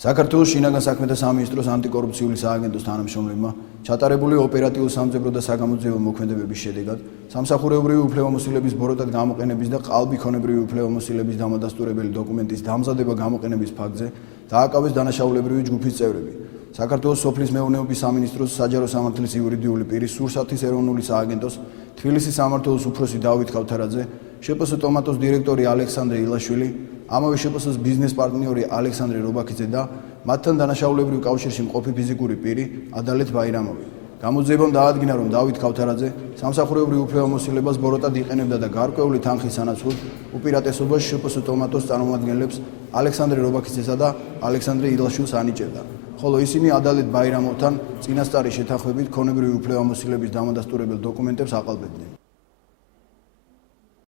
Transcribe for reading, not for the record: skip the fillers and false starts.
საქართველოს შინაგან საქმეთა სამინისტროს ანტიკორუფციული სააგენტოს თანამშრომლებმა ჩატარებული ოპერატიულ-სამძებრო და საგამოძიებო მოქმედებების შედეგად სამსახურეობრივი უფლებამოსილების ბოროტად გამოყენების და ყალბიქონებრივი უფლებამოსილების დამადასტურებელი დოკუმენტის დამზადება გამოყენების ფაქტზე დააკავეს დანაშაულებრივი ჯგუფის წევრები. საქართველოს სოფლის მეურნეობის სამინისტროს საჯარო სამართლის იურიდიული პირის სურსათის ეროვნული სააგენტოს თბილისის სამმართველოს უფროსი დავით ქავთარაძე, შპს ტომატოს დირექტორი ალექსანდრე ილაშვილი, ამავე შპს ბიზნეს პარტნიორი ალექსანდრე რობაქიძე და მათთან დანაშაულებრივ კავშირში მყოფი ფიზიკური პირი ადალეთ ბაირამოვი. გამოძიებამ დაადგინა, რომ დავით ქავთარაძე სამსახურეობრივ უფლებამოსილებას ბოროტად იყენებდა და გარკვეული თანხის სანაცვლოდ უპირატესობას შპს ტომატოს წარმომადგენლებს ალექსანდრე რობაქიძესა და ალექსანდრე ილაშვილს ანიჭებდა. ხოლო ისინი ადალეთ ბაირამოვთან წინასწარი შეთანხმებით ქონებრივი უფლებამოსილების დამადასტურებელ დოკუმენტებს აყალბებდნენ.